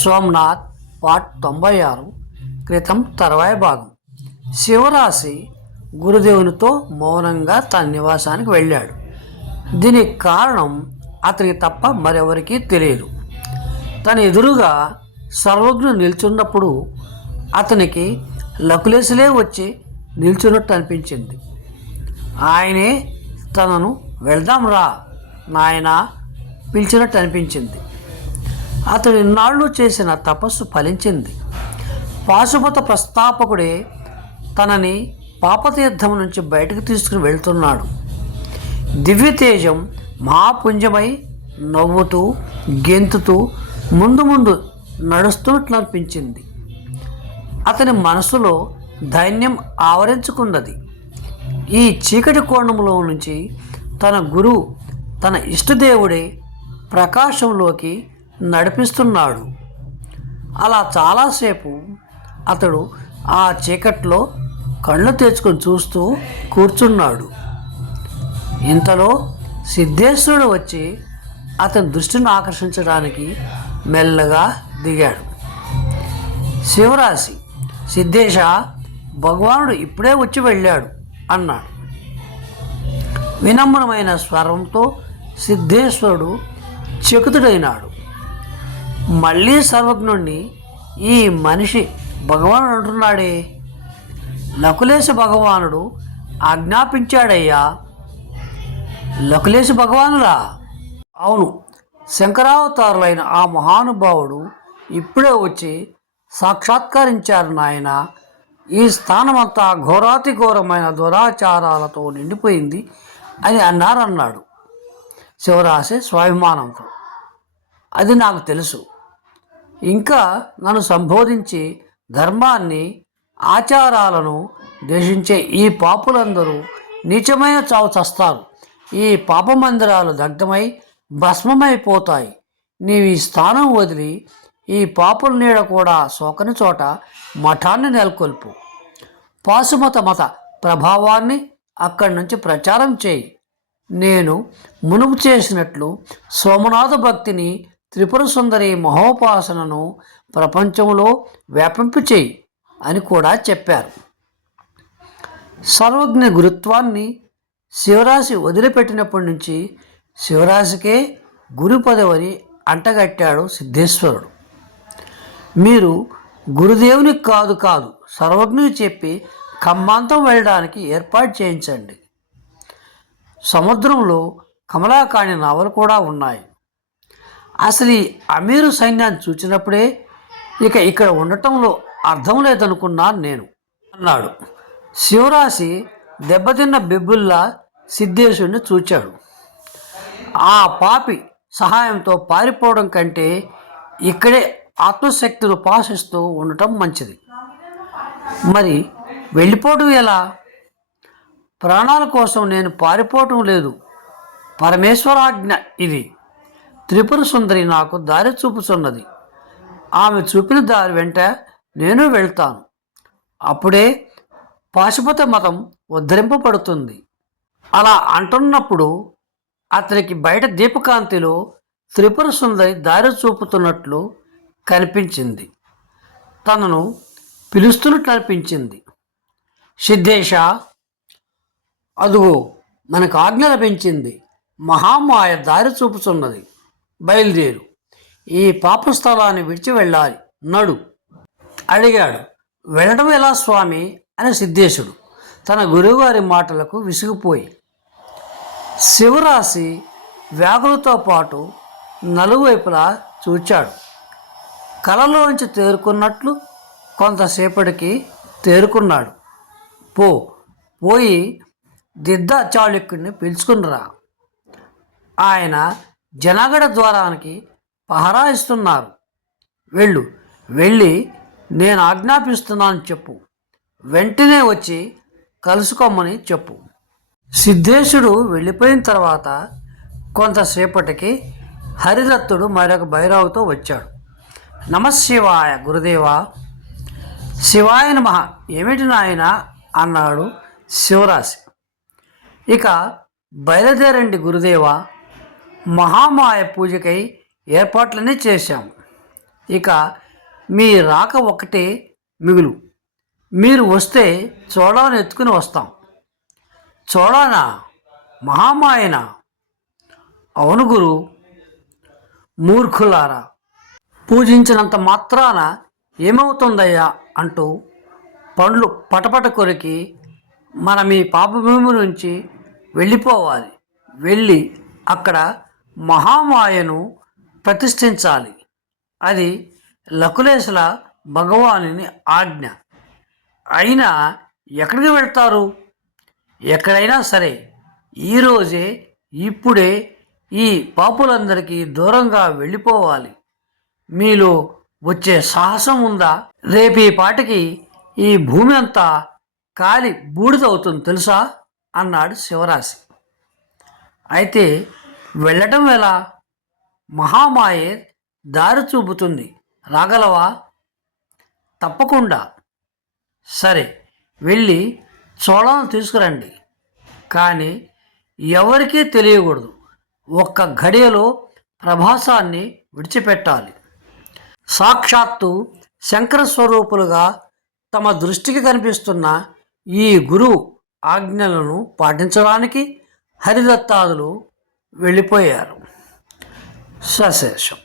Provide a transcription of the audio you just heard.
Somnath part 96 క్రితం తర్వాయి భాగం. శివరాశి గురుదేవునితో మౌనంగా తన నివాసానికి వెళ్ళాడు. దీనికి కారణం అతనికి తప్ప మరెవరికీ తెలియదు. తన ఎదురుగా సర్వజ్ఞుడు నిల్చున్నప్పుడు అతనికి లకులేసులే వచ్చి నిల్చున్నట్టు అనిపించింది. ఆయనే తనను వెళ్దాం రా నాయన పిలిచినట్టు అనిపించింది. అతడు ఇన్నాళ్ళు చేసిన తపస్సు ఫలించింది. పాశుపత ప్రస్తాపకుడే తనని పాపతీర్థం నుంచి బయటకు తీసుకుని వెళ్తున్నాడు. దివ్యతేజం మహాపుంజమై నవ్వుతూ గెంతుతూ ముందు ముందు నడుస్తున్నట్లు అనిపించింది. అతని మనసులో ధైర్యం ఆవరించుకున్నది. ఈ చీకటి కోణంలో నుంచి తన గురువు, తన ఇష్టదేవుడే ప్రకాశంలోకి నడిపిస్తున్నాడు. అలా చాలాసేపు అతడు ఆ చీకట్లో కళ్ళు తెచ్చుకొని చూస్తూ కూర్చున్నాడు. ఇంతలో సిద్ధేశ్వరుడు వచ్చి అతని దృష్టిని ఆకర్షించడానికి మెల్లగా దిగాడు. శివరాశి, సిద్ధేశ, భగవానుడు ఇప్పుడే వచ్చి వెళ్ళాడు అన్నాడు. వినమ్రమైన స్వరంతో సిద్ధేశ్వరుడు చకితుడైనాడు. మళ్ళీ సర్వజ్ఞుణ్ణి ఈ మనిషి భగవానుడు అంటున్నాడే. లకులేశ భగవానుడు ఆజ్ఞాపించాడయ్యా. లకులేశ భగవానులా? అవును, శంకరావతారులైన ఆ మహానుభావుడు ఇప్పుడే వచ్చి సాక్షాత్కరించారు నాయన. ఈ స్థానమంతా ఘోరాతి ఘోరమైన దురాచారాలతో నిండిపోయింది అని అన్నాడు శివరాశి స్వాభిమానంతో. అది నాకు తెలుసు. ఇంకా నన్ను సంబోధించి ధర్మాన్ని ఆచారాలను ద్వేషించే ఈ పాపులందరూ నీచమైన చావు చస్తారు. ఈ పాపమందిరాలు దగ్ధమై భస్మమైపోతాయి. నీవు ఈ స్థానం వదిలి ఈ పాపుల నీడ కూడా సోకని చోట మఠాన్ని నెలకొల్పు. పాశుమత మత ప్రభావాన్ని అక్కడి నుంచి ప్రచారం చేయి. నేను మునుపు చేసినట్లు సోమనాథ భక్తిని, త్రిపుర సుందరి మహోపాసనను ప్రపంచంలో వ్యాపింపు చేయి అని కూడా చెప్పారు. సర్వజ్ఞ గురుత్వాన్ని శివరాశి వదిలిపెట్టినప్పటి నుంచి శివరాశికే గురు పదవిని అంటగట్టాడు సిద్ధేశ్వరుడు. మీరు గురుదేవునికి కాదు సర్వజ్ఞుని చెప్పి ఖమ్మాంతం వెళ్ళడానికి ఏర్పాటు చేయించండి. సముద్రంలో కమలాకాణి నవలు కూడా ఉన్నాయి. అసలు ఈ అమీరు సైన్యాన్ని చూచినప్పుడే ఇక ఇక్కడ ఉండటంలో అర్థం లేదనుకున్నాను నేను అన్నాడు. శివరాశి దెబ్బతిన్న బెబ్బుల్లా సిద్ధేశ్వరుని చూచాడు. ఆ పాపి సహాయంతో పారిపోవడం కంటే ఇక్కడే ఆత్మశక్తులు ఉపాసిస్తూ ఉండటం మంచిది. మరి వెళ్ళిపోవడం ఎలా? ప్రాణాల కోసం నేను పారిపోవటం లేదు, పరమేశ్వరాజ్ఞ ఇది. త్రిపుర సుందరి నాకు దారి చూపుతున్నది. ఆమె చూపిన దారి వెంట నేను వెళ్తాను. అప్పుడే పాశుపత మతం ఉద్ధరింపబడుతుంది. అలా అంటున్నప్పుడు అతనికి బయట దీపకాంతిలో త్రిపుర సుందరి దారి చూపుతున్నట్లు కనిపించింది. తనను పిలుస్తున్నట్లు అనిపించింది. సిద్ధేశ, అదుగో మనకు ఆజ్ఞ లభించింది. మహామాయ దారి చూపుతున్నది. బయలుదేరు. ఈ పాపస్థలాన్ని విడిచి వెళ్ళాలి. నడు అడిగాడు. వెళ్ళడం ఎలా స్వామి అని సిద్ధేశుడు తన గురువుగారి మాటలకు విసిగిపోయి శివరాశి వ్యాగులతో పాటు నలువైపులా చూచాడు. కలలోంచి తేరుకున్నట్లు కొంతసేపటికి తేరుకున్నాడు. పోయి దిద్ద చాళుక్యుడిని పిలుచుకునిరా. ఆయన జనగడ ద్వారానికి పహరా ఇస్తున్నారు. వెళ్ళి నేను ఆజ్ఞాపిస్తున్నాను చెప్పు. వెంటనే వచ్చి కలుసుకోమని చెప్పు. సిద్ధేశుడు వెళ్ళిపోయిన తర్వాత కొంతసేపటికి హరిదత్తుడు మరొక భైరవుతో వచ్చాడు. నమశివాయ గురుదేవా. శివాయ నమః. ఏమిటి నాయన అన్నాడు శివరాశి. ఇక బయలుదేరండి గురుదేవా. మహామాయ పూజకై ఏర్పాట్లన్నీ చేశాం. ఇక మీ రాక ఒక్కటే మిగులు. మీరు వస్తే చోళాను ఎత్తుకుని వస్తాం. చోళానా? మహామాయన? అవును గురు. మూర్ఖులారా, పూజించినంత మాత్రాన ఏమవుతుందయ్యా అంటూ పండ్లు పటపట కొరికి మనం ఈ పాపభూమి నుంచి వెళ్ళిపోవాలి. వెళ్ళి అక్కడ మహామాయను ప్రతిష్ఠించాలి. అది లకులేశుల భగవానుని ఆజ్ఞ. అయినా ఎక్కడికి వెళ్తారు? ఎక్కడైనా సరే ఈరోజే ఇప్పుడే ఈ పాపులందరికీ దూరంగా వెళ్ళిపోవాలి. మీలో వచ్చే సాహసం ఉందా? రేపు ఈ పాటికి ఈ భూమి అంతా కాలి బూడిదవుతుంది తెలుసా అన్నాడు శివరాశి. అయితే వెళ్ళటం ఎలా? మహామాయే దారి చూపుతుంది. రాగలవా? తప్పకుండా. సరే, వెళ్ళి చోళాను తీసుకురండి. కానీ ఎవరికీ తెలియకూడదు. ఒక్క ఘడియలో ప్రభాసాన్ని విడిచిపెట్టాలి. సాక్షాత్తు శంకర స్వరూపులుగా తమ దృష్టికి కనిపిస్తున్న ఈ గురువు ఆజ్ఞలను పాటించడానికి హరిదత్తాదులు వెళ్ళిపోయారు. సశేషం.